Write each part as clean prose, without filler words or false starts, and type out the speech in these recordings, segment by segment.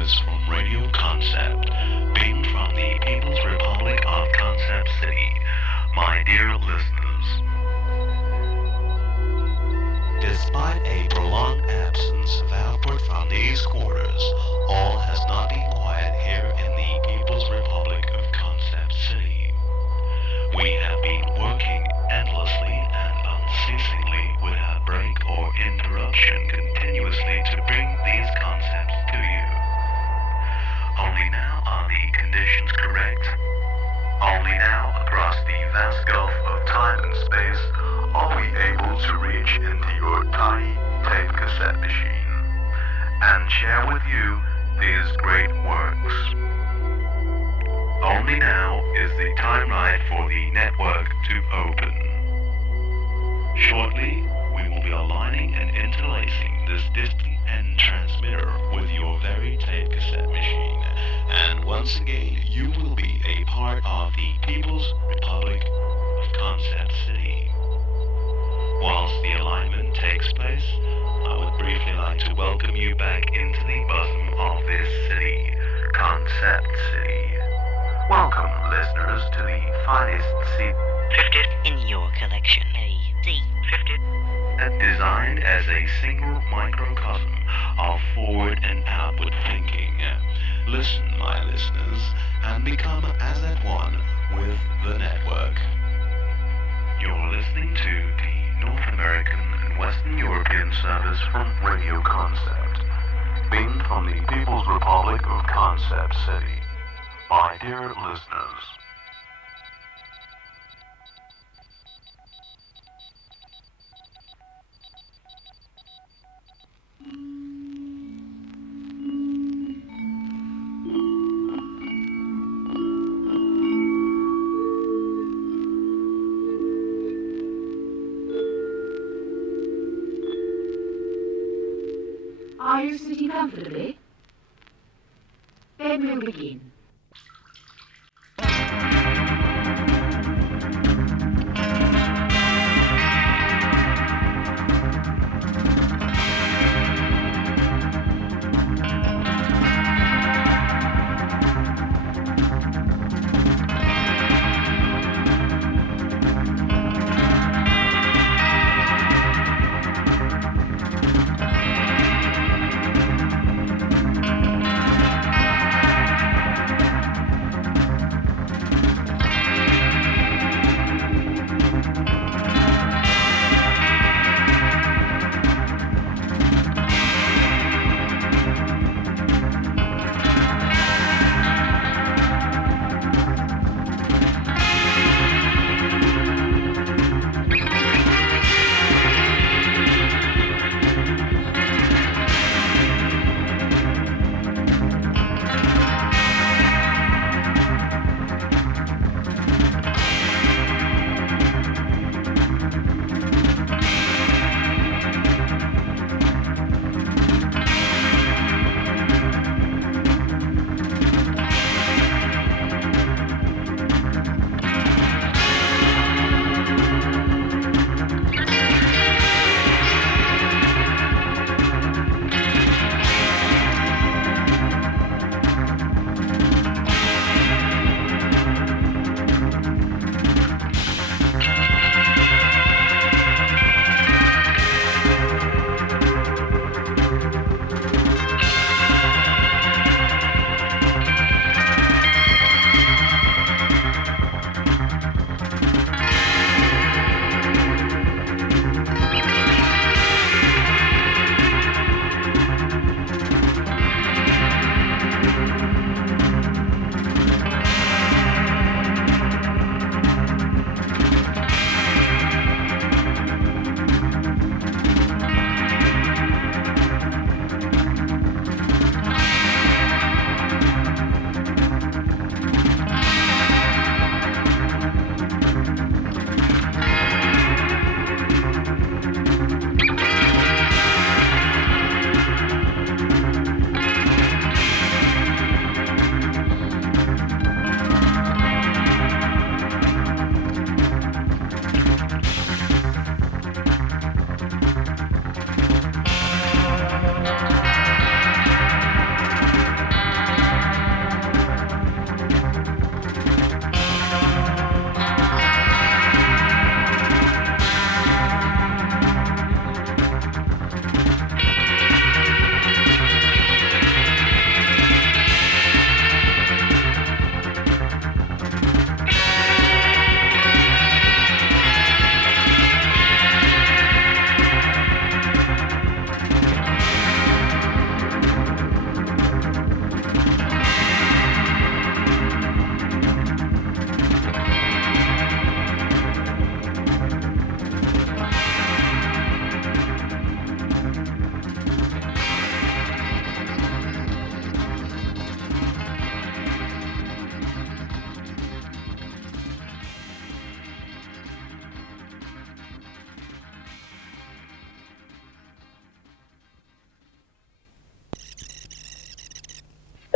service from Radio Concept, beamed from the People's Republic of Concept City. My dear listeners, despite a prolonged absence of output from these quarters, all has not been quiet here in the People's Republic of Concept City. We have been working endlessly and unceasingly without break or interruption continuously to bring these concepts to you. Only now are the conditions correct. Only now, across the vast gulf of time and space, are we able to reach into your tiny tape cassette machine and share with you these great works. Only now is the time right for the network to open. Shortly, we will be aligning and interlacing this distant end transmitter with your very tape cassette machine, and once again, you will be a part of the People's Republic of Concept City. Whilst the alignment takes place, I would briefly like to welcome you back into the bosom of this city, Concept City. Welcome, listeners, to the finest seat 50th in your collection. A50. Designed as a single microcosm of forward and outward thinking. Listen, my listeners, and become as at one with the network. You're listening to the North American and Western European service from Radio Concept, beamed from the People's Republic of Concept City. My dear listeners, are you sitting comfortably? Then we'll begin.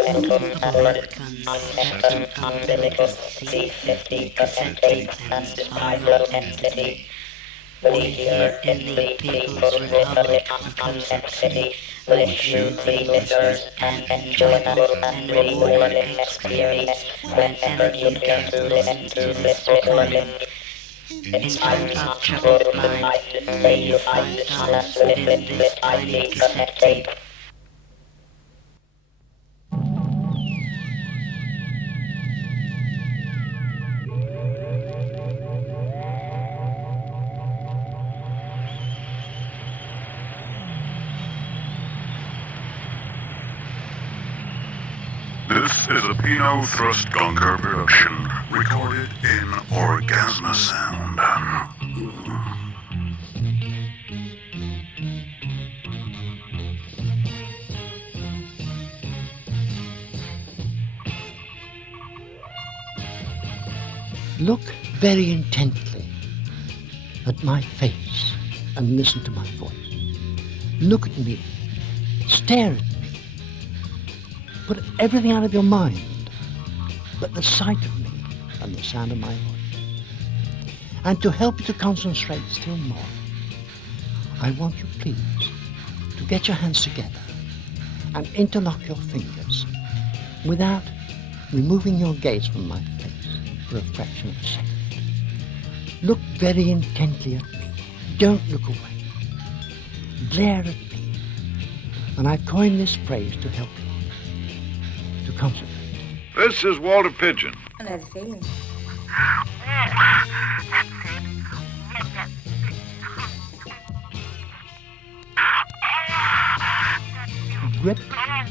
Conceptum, Umbilicus, C50, cassette tape, and spiral entity. We here in the People's Republic of Concept City wish you the listeners an enjoyable and rewarding experience whenever you get to listen to this recording. In front of troubled mind, may you find solace within this tiny cassette tape. This is a Pino Thrust Gunker production, recorded in Orgasma Sound. Look very intently at my face and listen to my voice. Look at me. Stare at me. Put everything out of your mind but the sight of me and the sound of my voice. And to help you to concentrate still more, I want you, please, to get your hands together and interlock your fingers without removing your gaze from my face for a fraction of a second. Look very intently at me. Don't look away. Glare at me. And I've coined this phrase to help you to concentrate. This is Walter Pigeon. I have a feeling. Grip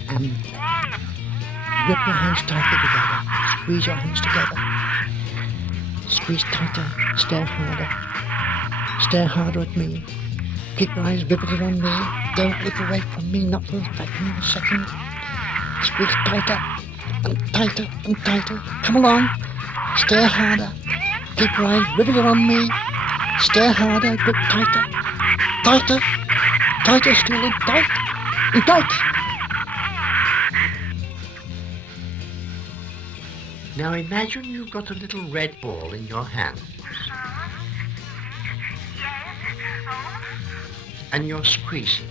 and grip your hands tightly together. Squeeze your hands together. Squeeze tighter. Stare harder. Stare harder at me. Keep your eyes riveted on me. Don't look away from me, not for a fraction of a second. Squeeze tighter and tighter and tighter. Come along. Stare harder. Keep your eyes riveted on me. Stare harder. Grip tighter. Tighter. Tighter still and tight. And tight. Now imagine you've got a little red ball in your hand. And you're squeezing.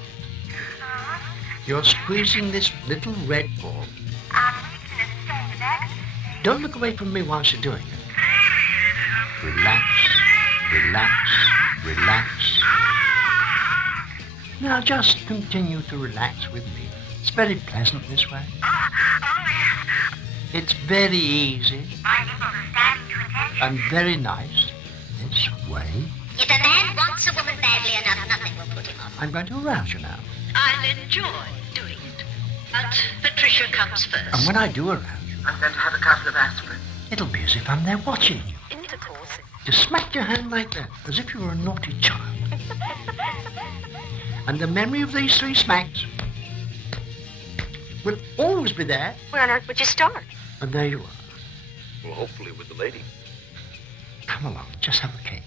You're squeezing this little red ball. Don't look away from me whilst you're doing it. Relax, relax, relax. Now just continue to relax with me. It's very pleasant this way. It's very easy. And very nice this way. If a man wants a woman badly enough, nothing will put him off. I'm going to arouse you now. I'll enjoy doing it. But Patricia comes first. And when I do arouse you, I'm going to have a couple of aspirin. it'll be as if I'm there watching you. Intercourse. To smack your hand like that, as if you were a naughty child. And the memory of these 3 smacks will always be there. Where on earth would you start? And there you are. Well, hopefully with the lady. Come along, just have a cake.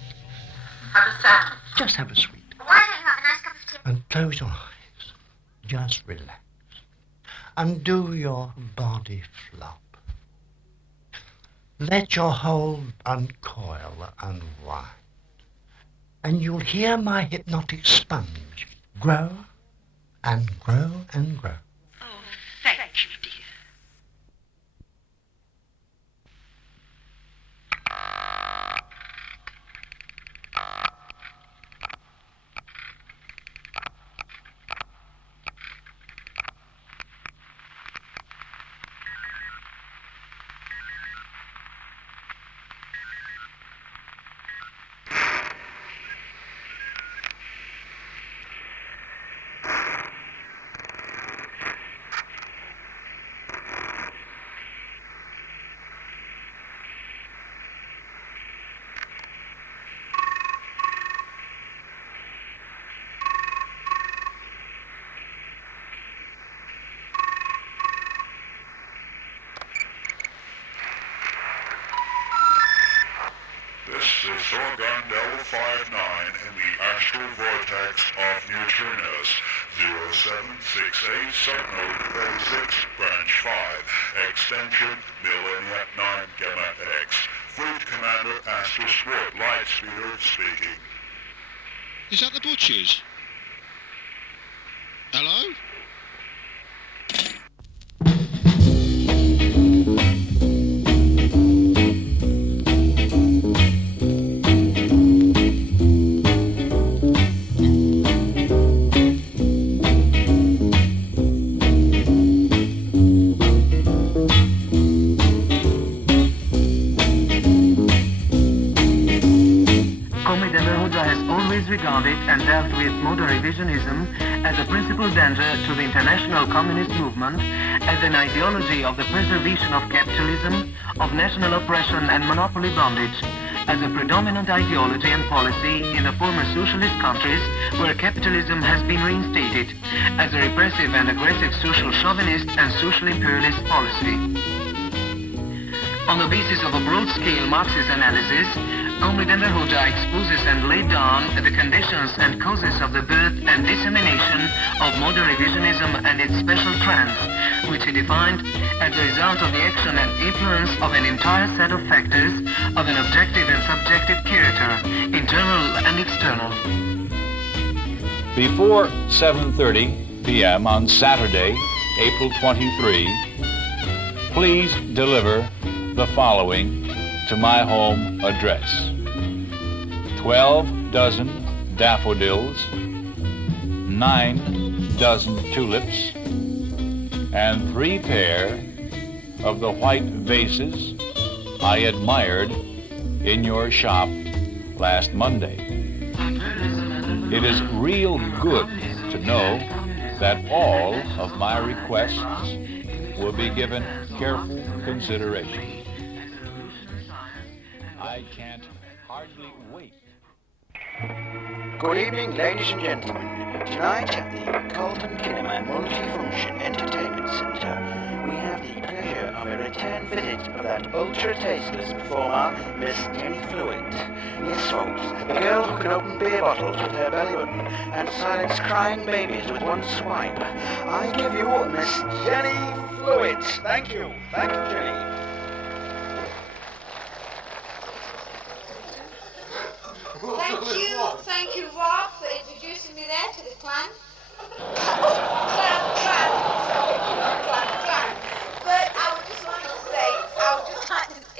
Have a sandwich. Just have a sweet. Why don't you have a nice cup of tea? And close your eyes. Just relax. And do your body flop. Let your whole uncoil and wind. And you'll hear my hypnotic sponge grow and grow and grow. Oh, thank you, dear. This is Sorgon Delta 59 in the astral vortex of neutrinos, 0768 subnode 36, branch 5, extension Millennium 9 Gamma X. Fleet Commander Asterisk Wood, Lightspeeder speaking. Is that the butchers? Hello? Regarded and dealt with modern revisionism as a principal danger to the international communist movement, as an ideology of the preservation of capitalism, of national oppression and monopoly bondage, as a predominant ideology and policy in the former socialist countries where capitalism has been reinstated, as a repressive and aggressive social chauvinist and social imperialist policy. On the basis of a broad-scale Marxist analysis, Comrade Hoja exposes and laid down the conditions and causes of the birth and dissemination of modern revisionism and its special trends, which he defined as the result of the action and influence of an entire set of factors of an objective and subjective character, internal and external. Before 7:30 p.m. on Saturday, April 23, please deliver the following to my home address: 12 dozen daffodils, 9 dozen tulips, and 3 pair of the white vases I admired in your shop last Monday. It is real good to know that all of my requests will be given careful consideration. I can't hardly wait. Good evening, ladies and gentlemen. Tonight at the Colton Kinema Multifunction Entertainment Centre, we have the pleasure of a return visit of that ultra-tasteless performer, Miss Jenny Flewitt. Yes, folks, the girl who can open beer bottles with her belly button and silence crying babies with one swipe. I give you Miss Jenny Flewitt. Thank you, Jenny. Thank you, Rob, for introducing me there to the clan. Clan. But I would just like to say,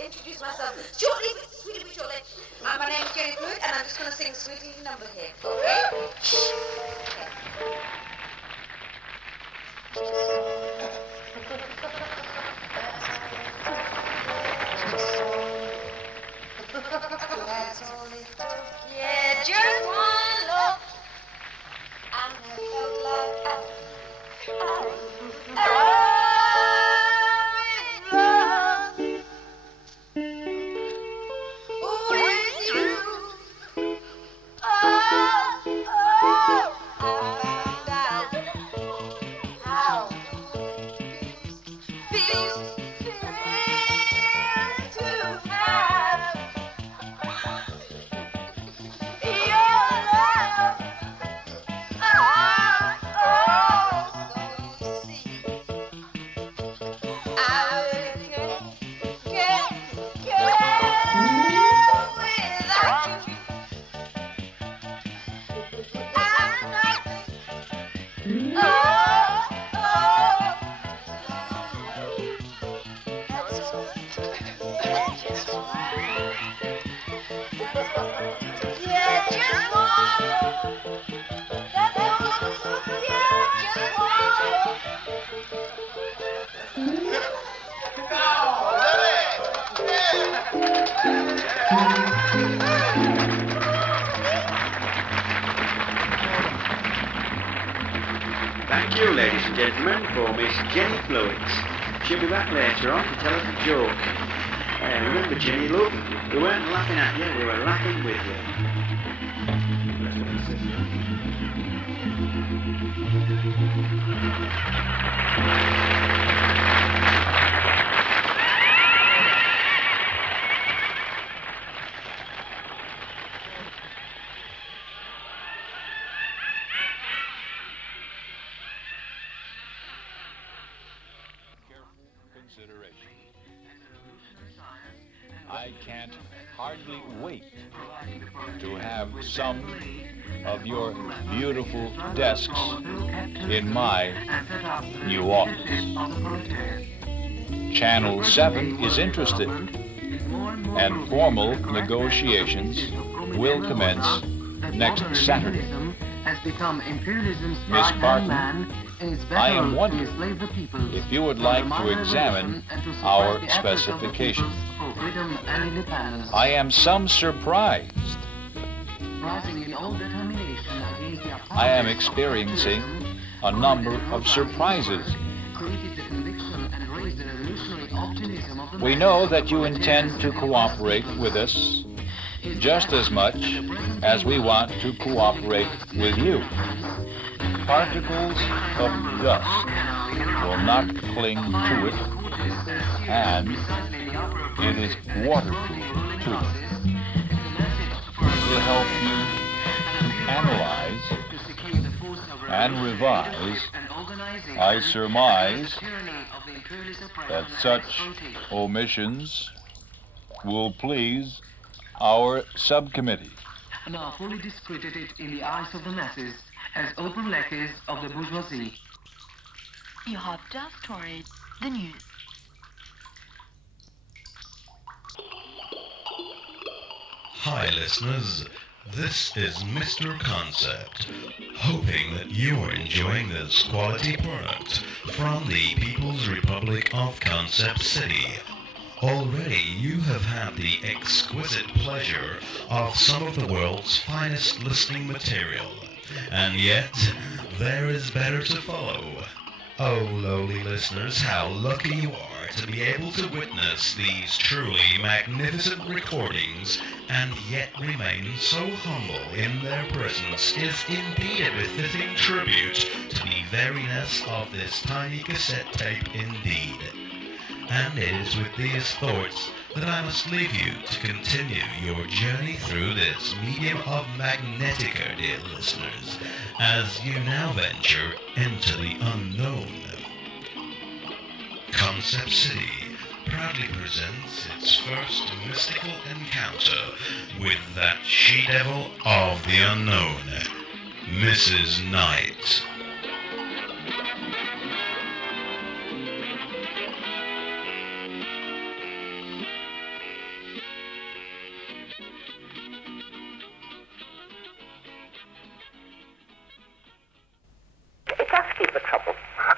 introduce myself shortly, sweetly, shortly. My name's Jenny Flewitt, and I'm just going to sing a sweet little number here, okay? Yeah, just one look. I'm felt like I'm in love. With you. I found out how feels to have your love. So you see, I can't without you. Thank you, ladies and gentlemen, for Miss Jenny Flewitt. She'll be back later on to tell us a joke. Remember, Jenny, look, we weren't laughing at you, we were laughing with you. I can't hardly wait to have some of your beautiful desks in my new office. Channel 7 is interested, and formal negotiations will commence next Saturday. Miss Barton, I am wondering if you would like to examine our specifications. I am some surprised. I am experiencing a number of surprises. We know that you intend to cooperate with us just as much as we want to cooperate with you. Particles of dust will not cling to it, and it is waterproof too. It will help you to analyze and revise. I surmise that such omissions will please our subcommittee. Now fully discredited in the eyes of the masses as open letters of the bourgeoisie. You have just read the news. Hi listeners, this is Mr. Concept, hoping that you are enjoying this quality product from the People's Republic of Concept City. Already you have had the exquisite pleasure of some of the world's finest listening material, and yet there is better to follow. Oh, lowly listeners, how lucky you are to be able to witness these truly magnificent recordings and yet remain so humble in their presence is indeed a befitting tribute to the veriness of this tiny cassette tape indeed. And it is with these thoughts that I must leave you to continue your journey through this medium of magnetica, dear listeners, as you now venture into the unknown. Concept City proudly presents its first mystical encounter with that she-devil of the unknown, Mrs. Knight.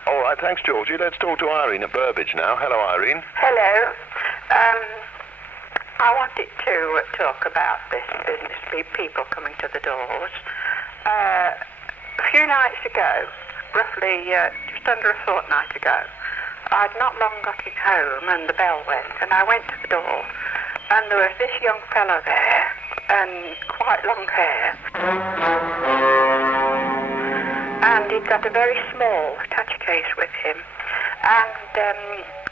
All right, thanks, Georgie. Let's talk to Irene at Burbage now. Hello, Irene. Hello. I wanted to talk about this business, people coming to the doors. A few nights ago, roughly just under a fortnight ago, I'd not long gotten home and the bell went, and I went to the door, and there was this young fellow there, and quite long hair. And he'd got a very small touch case with him, and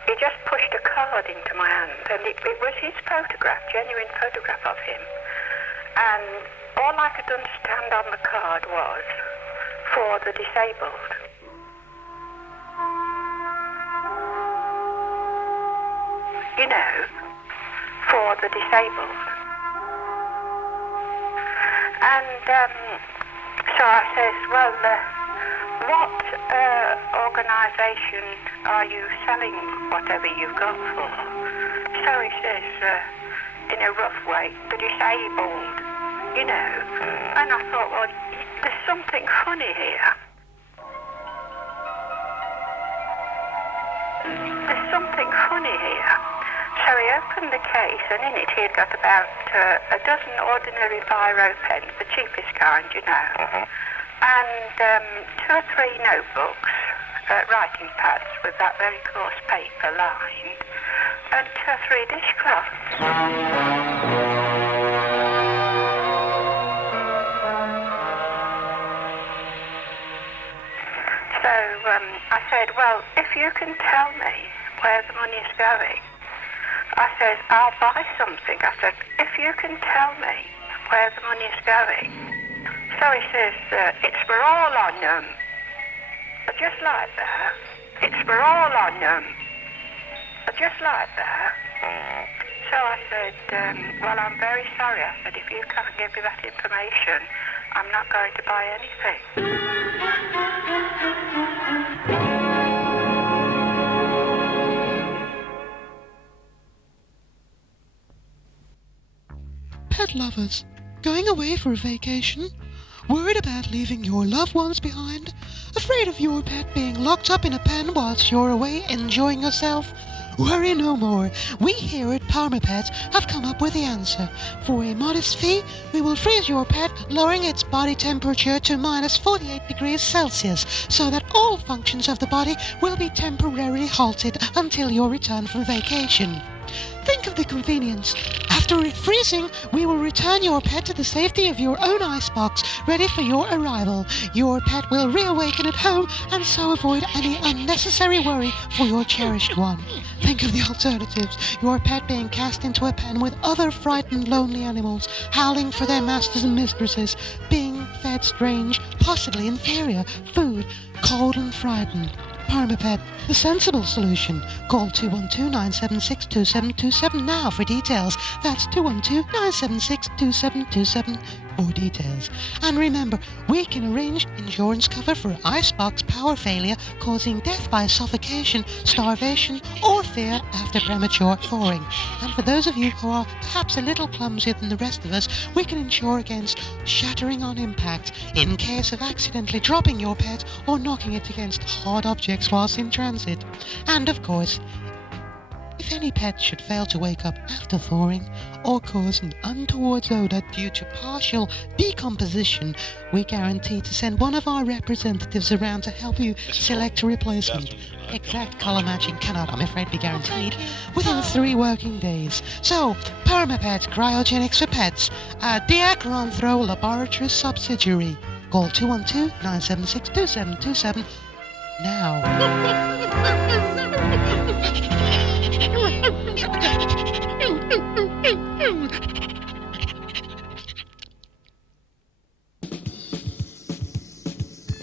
he just pushed a card into my hand, and it was his photograph, genuine photograph of him. And all I could understand on the card was, for the disabled. You know, for the disabled. And so I says, well, what organisation are you selling whatever you've got for? So he says, in a rough way, the disabled, you know. And I thought, well, there's something funny here. There's something funny here. So he opened the case, and in it he had got about a dozen ordinary biro pens, the cheapest kind, you know. And 2 or 3 notebooks, writing pads with that very coarse paper lined, and 2 or 3 dishcloths. So I said, well, if you can tell me where the money's going, I said, I'll buy something. I said, if you can tell me where the money's going. So he says, it's for all on them. Just like that. It's for all on them. Just like that. So I said, well, I'm very sorry. I said, if you can't give me that information, I'm not going to buy anything. Pet lovers, going away for a vacation? Worried about leaving your loved ones behind? Afraid of your pet being locked up in a pen whilst you're away enjoying yourself? Worry no more. We here at Permapets have come up with the answer. For a modest fee, we will freeze your pet, lowering its body temperature to minus 48 degrees Celsius, so that all functions of the body will be temporarily halted until your return from vacation. Think of the convenience. After freezing, we will return your pet to the safety of your own icebox, ready for your arrival. Your pet will reawaken at home and so avoid any unnecessary worry for your cherished one. Think of the alternatives. Your pet being cast into a pen with other frightened, lonely animals, howling for their masters and mistresses, being fed strange, possibly inferior food, cold and frightened. Permapet, the sensible solution. Call 212-976-2727 now for details. That's 212-976-2727 for details. And remember, we can arrange insurance cover for icebox power failure causing death by suffocation, starvation, or fear after premature thawing. And for those of you who are perhaps a little clumsier than the rest of us, we can insure against shattering on impact in case of accidentally dropping your pet or knocking it against hard objects whilst in transit. And of course, if any pet should fail to wake up after thawing or cause an untoward odour due to partial decomposition, we guarantee to send one of our representatives around to help you select a replacement. Exact colour matching cannot, I'm afraid, be guaranteed within 3 working days. So, Permapet Cryogenics for Pets, a Diachronthro laboratory subsidiary. Call 212-976-2727 now.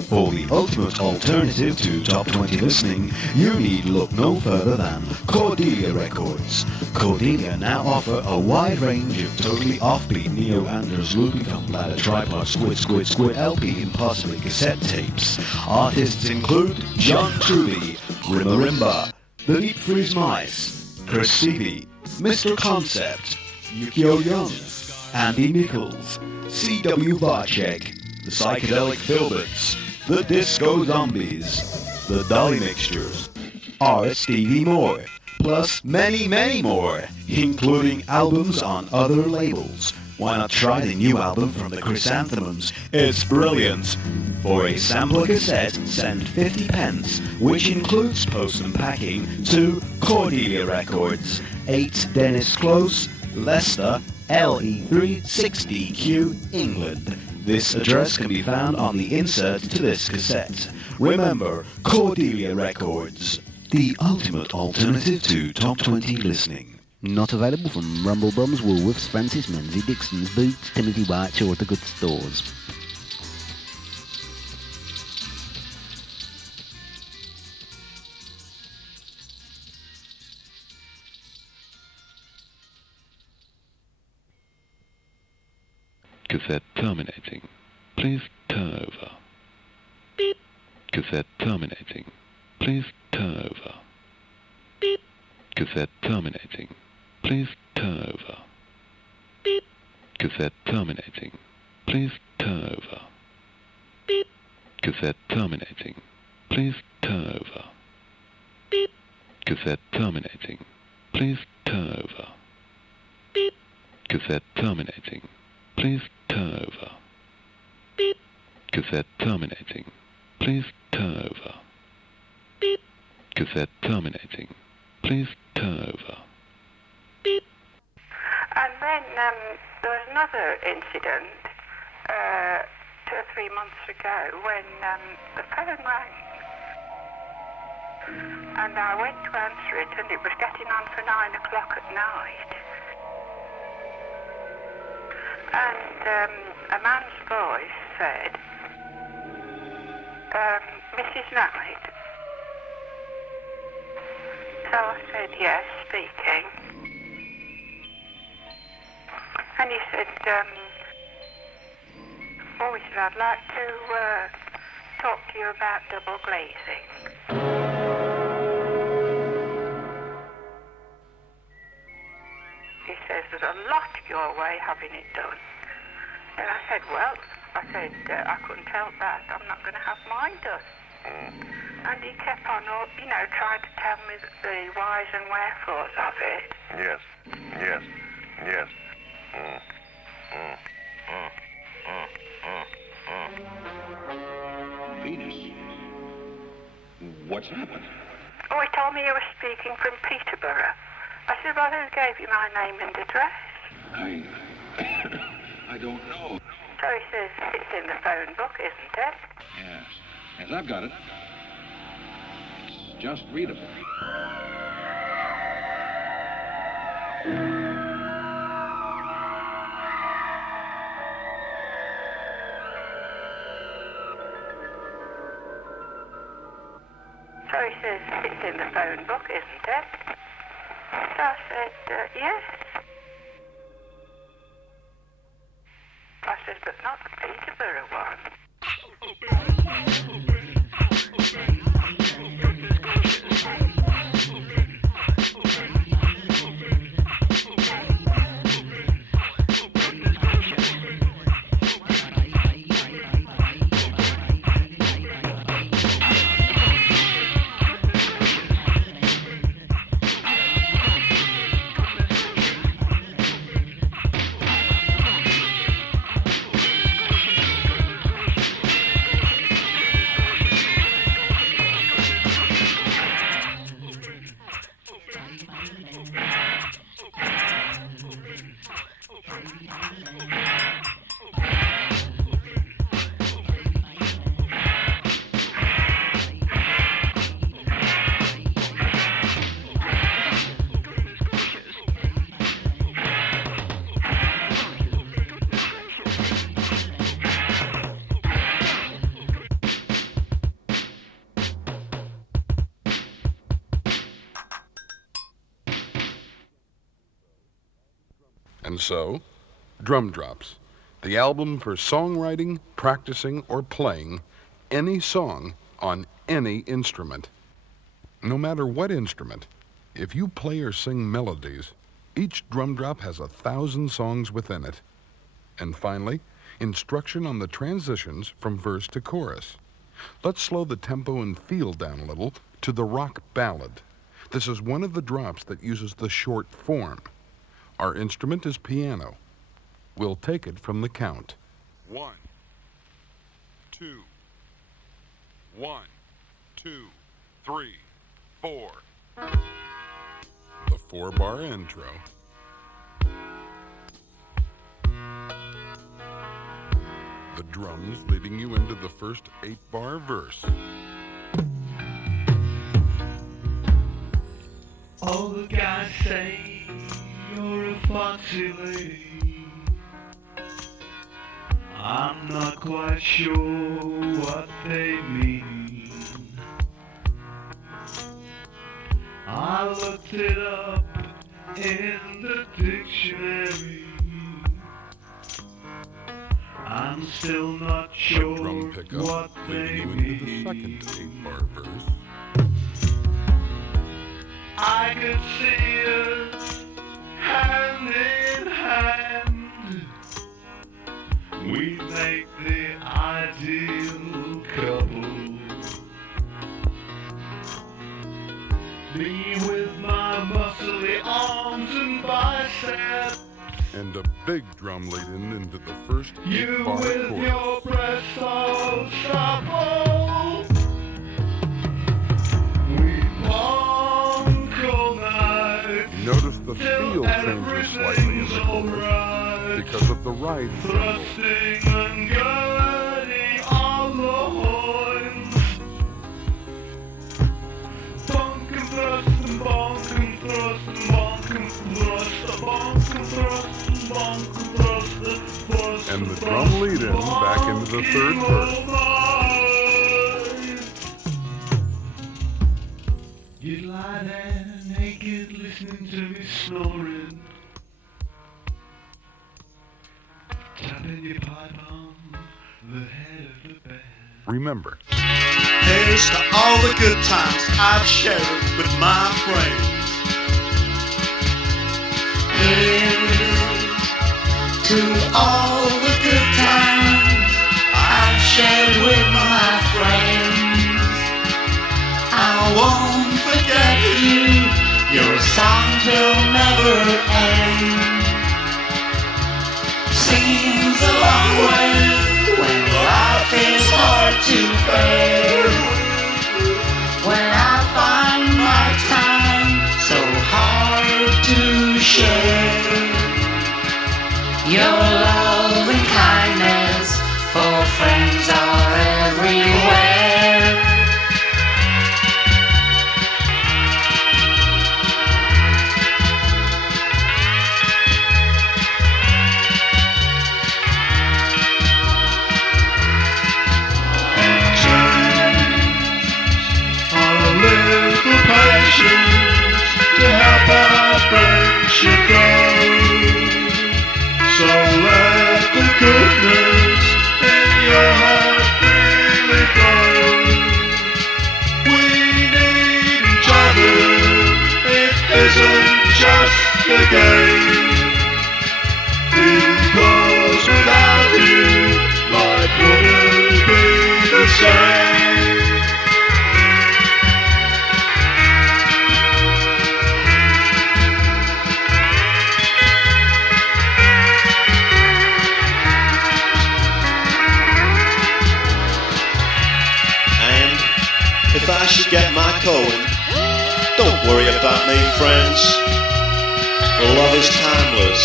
For the ultimate alternative to top 20 listening, you need look no further than Cordelia Records. Cordelia now offer a wide range of totally offbeat Neo-Anders Loopy-Thumb Ladder Tripod Squid LP and possibly cassette tapes. Artists include John Truby, Rimmarimba, The Deep Freeze Mice, Chris Seavey, Mr. Concept, Yukio Young, Andy Nichols, C.W. Varchek, The Psychedelic Filberts, The Disco Zombies, The Dolly Mixtures, R. Stevie Moore, plus many, many more, including albums on other labels. Why not try the new album from the Chrysanthemums? It's brilliant. For a sampler cassette, send 50 pence, which includes post and packing, to Cordelia Records, 8 Dennis Close, Leicester, LE360Q, England. This address can be found on the insert to this cassette. Remember, Cordelia Records, the ultimate alternative to top 20 listening. Not available from Rumblebums, Woolworths, Francis, Menzies, Dixon's, Boots, Timothy White's or the good stores. Cassette terminating. Please turn over. Beep. Cassette terminating. Please turn over. Beep. Cassette terminating. Please turn over. Beep. Cassette terminating. Please turn over. Beep. Cassette terminating. Please turn over. Beep. Cassette terminating. Please turn over. Beep. Cassette terminating. Please turn over. Beep. Cassette terminating. Please turn over. Beep. Cassette terminating. Please turn over. Beep. And then there was another incident 2 or 3 months ago when the phone rang. And I went to answer it and it was getting on for 9 o'clock at night. And a man's voice said, Mrs. Knight. So I said, yes, speaking. And he said, he said, I'd like to talk to you about double glazing. He says, there's a lot your way having it done. And I said, well, I couldn't help that. I'm not going to have mine done. And he kept on, trying to tell me the whys and wherefores of it. Yes. Venus, what's happened? Oh, he told me you were speaking from Peterborough. I said, well, who gave you my name and address? I don't know. So he says, it's in the phone book, isn't it? Yes, I've got it. It's just readable. So he says, it's in the phone book, isn't it? So I said, yes. I said, but not the Peterborough one. And so, Drum Drops, the album for songwriting, practicing, or playing any song on any instrument. No matter what instrument, if you play or sing melodies, each drum drop has 1,000 songs within it. And finally, instruction on the transitions from verse to chorus. Let's slow the tempo and feel down a little to the rock ballad. This is one of the drops that uses the short form. Our instrument is piano. We'll take it from the count. 1, 2, 1, 2, 3, 4. The 4-bar intro. The drums leading you into the first 8-bar verse. All the guys say you're a foxy lady. I'm not quite sure what they mean. I looked it up in the dictionary. I'm still not sure Drum pickup what they leading you into the second 8-bar verse. I could see us hand in hand. We make the ideal couple. Me with my muscly arms and biceps. And a big drum lead into the first You 8-bar with chorus. your breasts so supple. We punk all night. Notice the feel changes slightly in the chorus because of the ride cycle. Thrusting and girding on the horns. Bonk and thrust and bonk and thrust and bonk and thrust, bonk and thrust and bonk and thrust and thrust. And the drum lead in back into the third verse. You'd lie there naked listening to me snoring. Then you pipe on the head of the band. Remember, Here's to all the good times I've shared with my friends. Here's to all the good times I've shared with my friends. I won't forget you, your songs will never end. Seems a long way when life is hard to bear, when I find my time so hard to share. Your love and kindness for friends are everywhere. To help our friendship grow. So let the goodness in your heart freely flow. We need each other, it isn't just a game. Because without you, life wouldn't be the same. If I should get my Cohen, don't worry about me, friends. For love is timeless,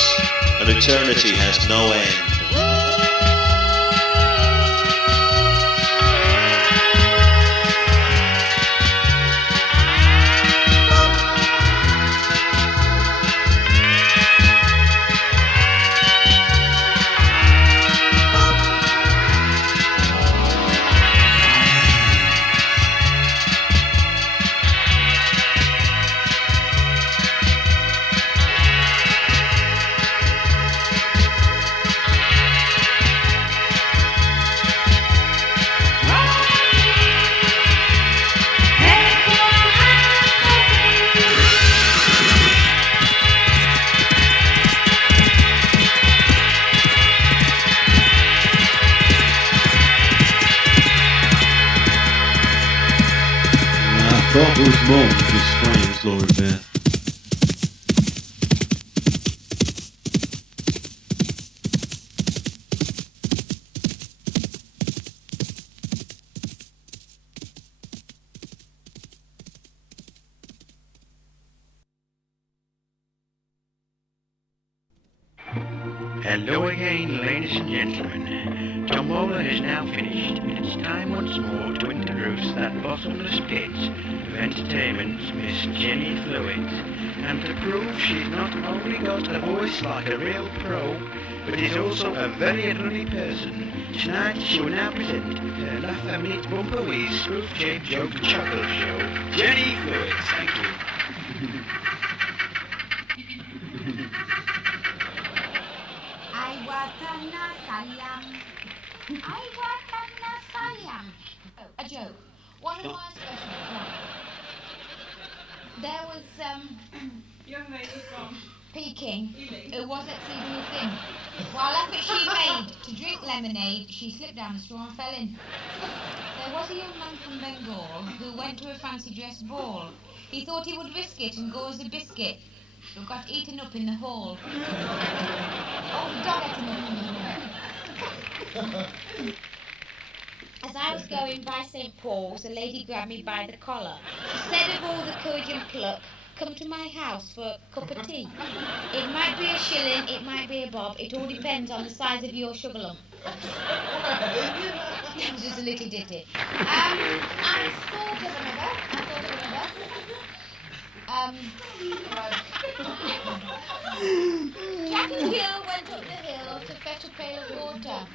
and eternity has no end. I thought it was more than just frames, Lord Beth. Hello again, ladies and gentlemen. Tombola is now finished. It's time once more to introduce that bottomless pit of entertainment, Miss Jenny Flewitt. And to prove she's not only got a voice like a real pro, but is also a very lovely person, tonight she will now present her Laugh a Minute Bumper Wheeze Spoof Jake Joke Chuckle Show. Jenny Flewitt, thank you. A joke. One of my specials, right? There was, young lady from Peking, who was exceedingly thin. While effort she made to drink lemonade, she slipped down the straw and fell in. There was a young man from Bengal who went to a fancy dress ball. He thought he would risk it and go as a biscuit, but got eaten up in the hall. Oh, the dog ate him up in the hall. As I was going by St. Paul's, a lady grabbed me by the collar. She said, of all the courage and pluck, come to my house for a cup of tea. It might be a shilling, it might be a bob, it all depends on the size of your sugar lump. That was just a little ditty. I thought of another. Jack and Jill went up the hill to fetch a pail of water.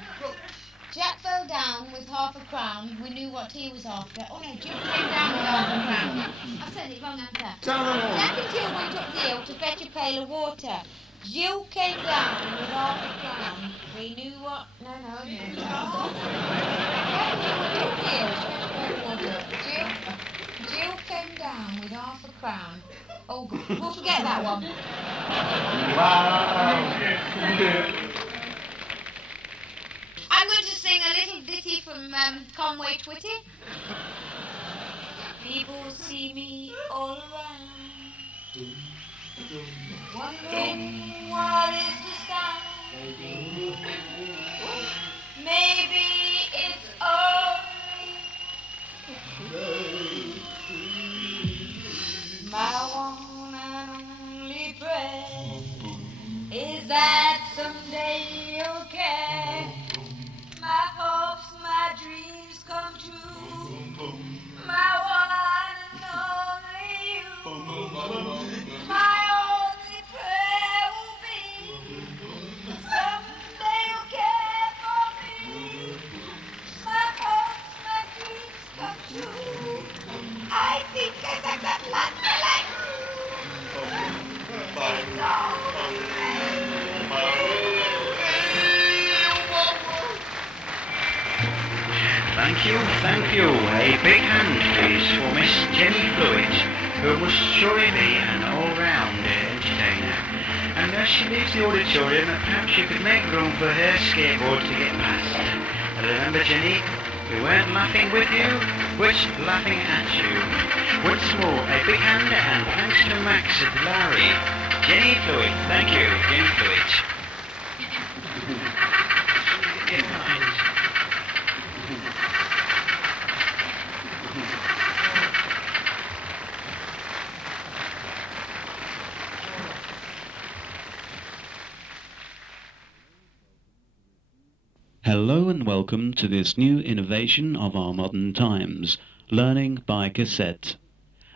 Jack fell down with half a crown. We knew what he was after. Oh no, Jill came down with half a crown. I've said it wrong, haven't I? Jack and Jill went up the hill to fetch a pail of water. Jill came down with half a crown. We knew what... No. Jill came down with half a crown. Oh, God, we'll forget that one. I'm going to sing a little ditty from Conway Twitty. People see me all around, wondering what is the sound. Maybe it's only my one and only prayer is that someday you'll care. My hopes, my dreams come true. My one and only you. My only prayer will be someday you'll care for me. My hopes, my dreams come true. I think I sang that last like it's all Thank you. A big hand, please, for Miss Jenny Flewitt, who must surely be an all-round entertainer. And as she leaves the auditorium, perhaps you could make room for her skateboard to get past. And remember, Jenny, we weren't laughing with you, we're laughing at you. Once more, a big hand, and thanks to Max at Larry. Jenny Flewitt, thank you, Jenny Flewitt. Good night. Hello and welcome to this new innovation of our modern times, learning by cassette.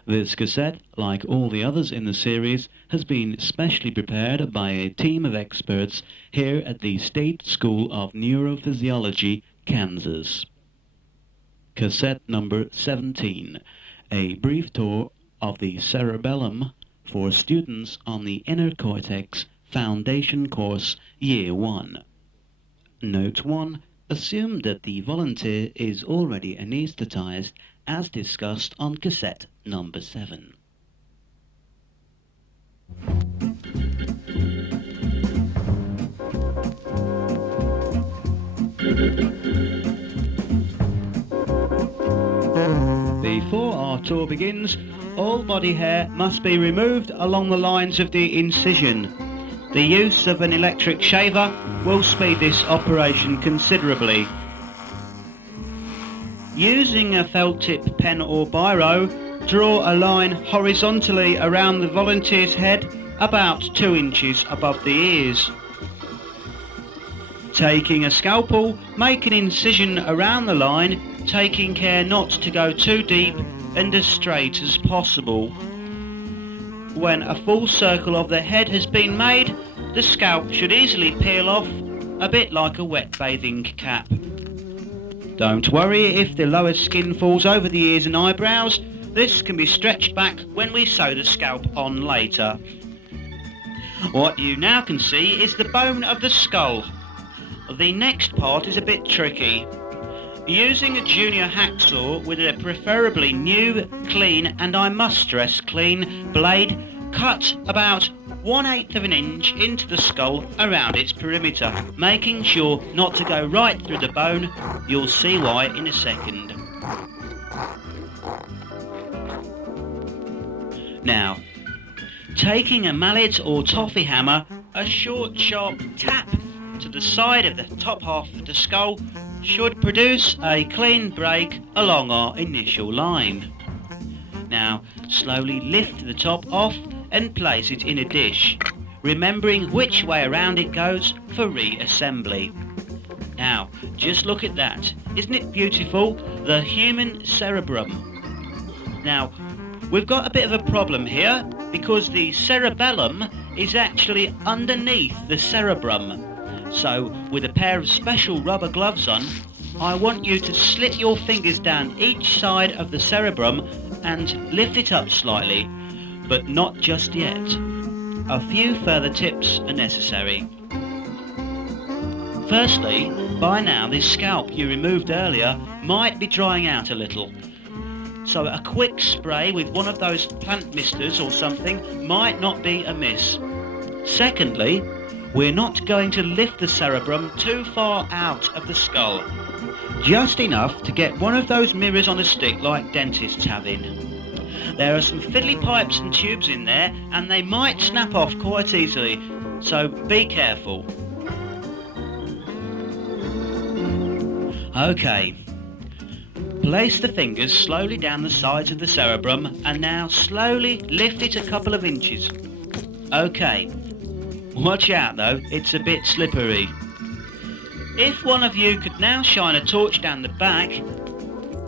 This cassette, like all the others in the series, has been specially prepared by a team of experts here at the State School of Neurophysiology, Kansas. Cassette number 17, a brief tour of the cerebellum for students on the Inner Cortex Foundation Course Year 1. Note 1. Assume that the volunteer is already anaesthetized as discussed on cassette number 7. Before our tour begins, all body hair must be removed along the lines of the incision. The use of an electric shaver will speed this operation considerably. Using a felt tip pen or biro, draw a line horizontally around the volunteer's head about 2 inches above the ears. Taking a scalpel, make an incision around the line, taking care not to go too deep and as straight as possible. When a full circle of the head has been made, the scalp should easily peel off, a bit like a wet bathing cap. Don't worry if the lower skin falls over the ears and eyebrows. This can be stretched back when we sew the scalp on later. What you now can see is the bone of the skull. The next part is a bit tricky. Using a junior hacksaw with a preferably new, clean, and I must stress clean, blade, cut about 1/8 of an inch into the skull around its perimeter, making sure not to go right through the bone. You'll see why in a second. Now, taking a mallet or toffee hammer, a short sharp tap to the side of the top half of the skull should produce a clean break along our initial line. Now, slowly lift the top off and place it in a dish, remembering which way around it goes for reassembly. Now, just look at that. Isn't it beautiful? The human cerebrum. Now, we've got a bit of a problem here because the cerebellum is actually underneath the cerebrum. So, with a pair of special rubber gloves on, I want you to slip your fingers down each side of the cerebrum and lift it up slightly, but not just yet. a few further tips are necessary. Firstly, by now this scalp you removed earlier might be drying out a little. So a quick spray with one of those plant misters or something might not be amiss. Secondly, we're not going to lift the cerebrum too far out of the skull. Just enough to get one of those mirrors on a stick like dentists have in. There are some fiddly pipes and tubes in there and they might snap off quite easily, so be careful. Okay. Place the fingers slowly down the sides of the cerebrum and now slowly lift it a couple of inches. Okay. Watch out though, it's a bit slippery. If one of you could now shine a torch down the back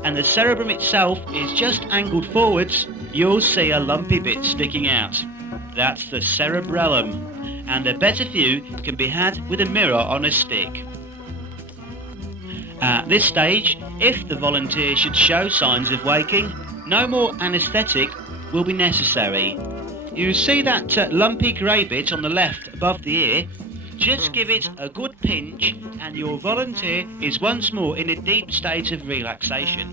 and the cerebrum itself is just angled forwards, you'll see a lumpy bit sticking out. That's the cerebellum, and a better view can be had with a mirror on a stick. At this stage, if the volunteer should show signs of waking, no more anaesthetic will be necessary. You see that lumpy grey bit on the left above the ear? Just give it a good pinch and your volunteer is once more in a deep state of relaxation.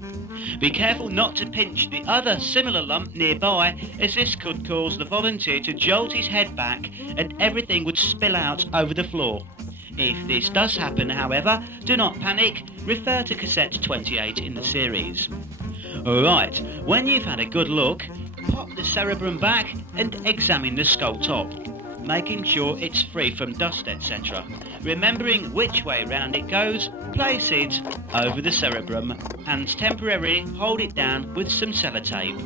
Be careful not to pinch the other similar lump nearby, as this could cause the volunteer to jolt his head back and everything would spill out over the floor. If this does happen, however, do not panic, refer to cassette 28 in the series. Alright, when you've had a good look, pop the cerebrum back and examine the skull top, making sure it's free from dust, etc. Remembering which way round it goes, place it over the cerebrum and temporarily hold it down with some sellotape.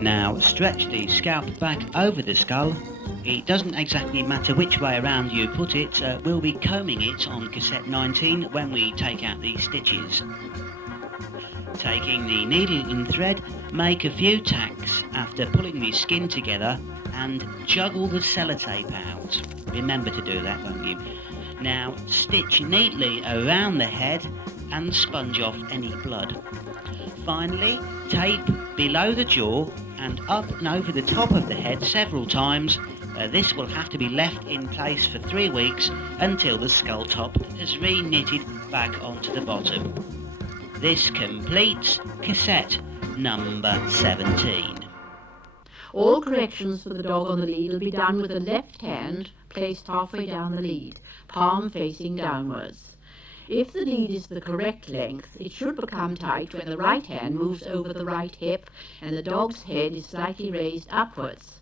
Now stretch the scalp back over the skull. It doesn't exactly matter which way around you put it, we'll be combing it on cassette 19 when we take out the stitches. Taking the needle and thread, make a few tacks after pulling the skin together and juggle the sellotape out. Remember to do that, won't you? Now stitch neatly around the head and sponge off any blood. Finally, tape below the jaw and up and over the top of the head several times. This will have to be left in place for 3 weeks until the skull top has re-knitted back onto the bottom. This completes cassette number 17. All corrections for the dog on the lead will be done with the left hand placed halfway down the lead, palm facing downwards. If the lead is the correct length, it should become tight when the right hand moves over the right hip and the dog's head is slightly raised upwards.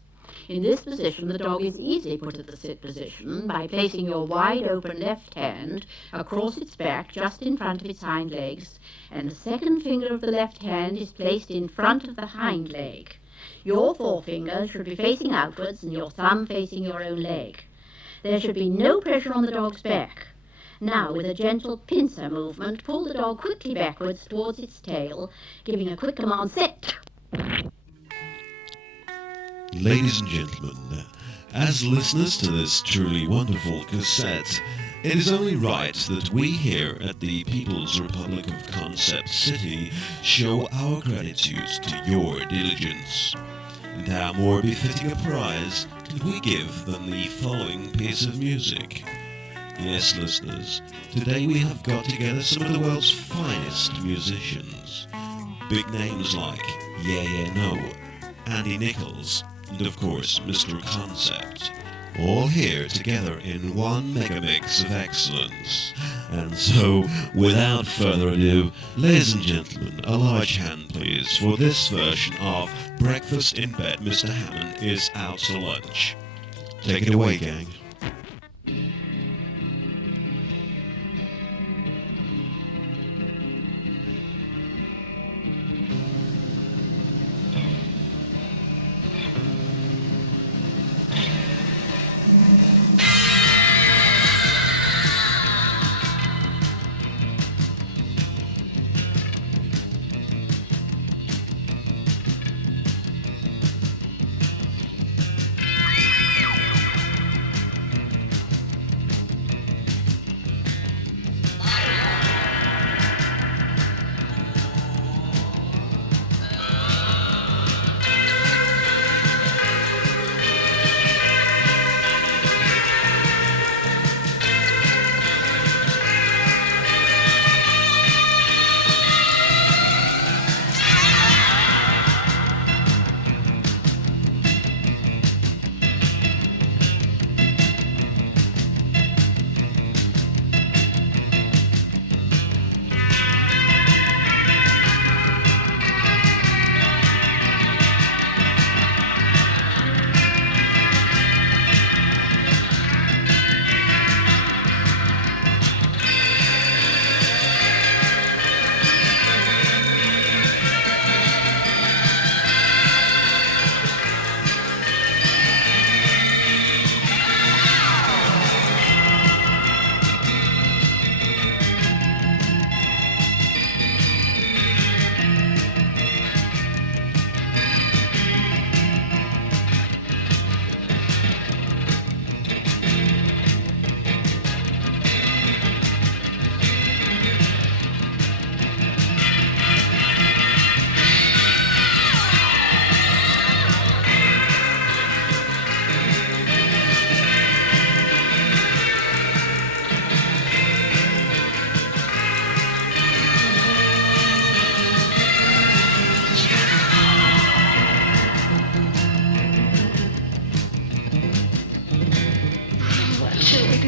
In this position, the dog is easily put at the sit position by placing your wide open left hand across its back just in front of its hind legs, and the second finger of the left hand is placed in front of the hind leg. Your forefinger should be facing outwards and your thumb facing your own leg. There should be no pressure on the dog's back. Now, with a gentle pincer movement, pull the dog quickly backwards towards its tail, giving a quick command, sit. Ladies and gentlemen, as listeners to this truly wonderful cassette, it is only right that we here at the People's Republic of Concept City show our gratitude to your diligence. And how more befitting a prize can we give than the following piece of music? Yes, listeners, today we have got together some of the world's finest musicians. Big names like Yeah Yeah No, Andy Nichols, and of course Mr. Concept, all here together in one megamix of excellence. And so, without further ado, ladies and gentlemen, a large hand please for this version of Breakfast in Bed, Mr. Hammond is Out to Lunch. Take it away, gang.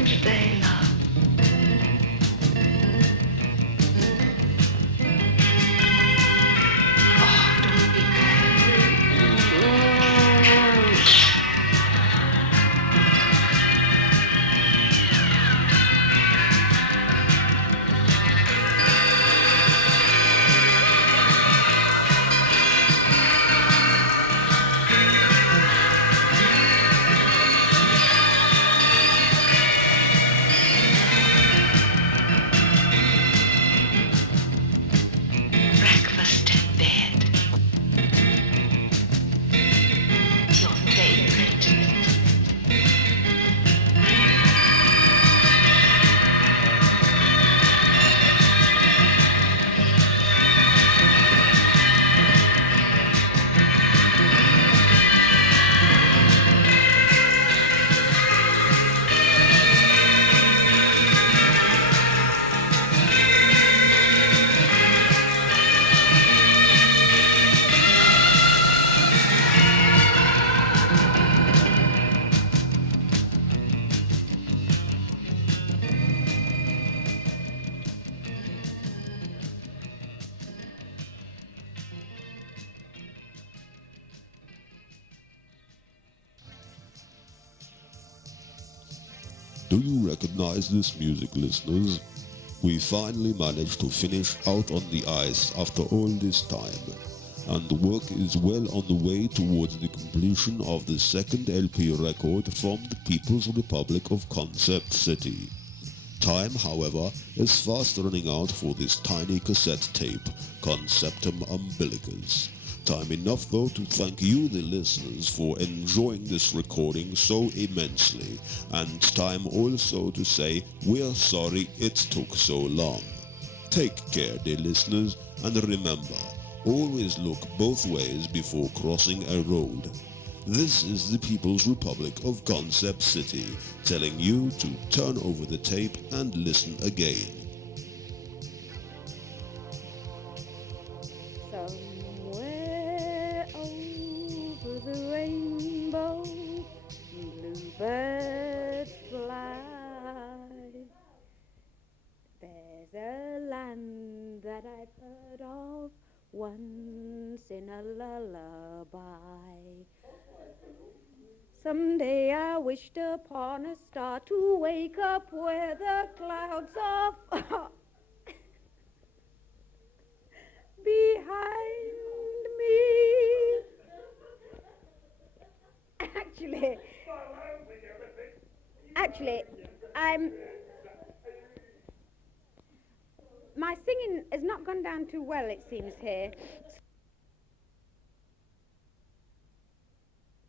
vela. Oh, don't be breakfast in bed. Your favorite. Do you recognize this music, listeners? We finally managed to finish Out on the Ice after all this time, and the work is well on the way towards the completion of the second LP record from the People's Republic of Concept City. Time, however, is fast running out for this tiny cassette tape, Conceptum Umbilicus. Time enough, though, to thank you, the listeners, for enjoying this recording so immensely, and time also to say we're sorry it took so long. Take care, dear listeners, and remember, always look both ways before crossing a road. This is the People's Republic of Concept City, telling you to turn over the tape and listen again. Somewhere over the rainbow, bluebirds fly. There's a land that I've heard of once in a lullaby. Someday I wished upon a star to wake up where the clouds are behind me. Actually, my singing has not gone down too well, it seems, here.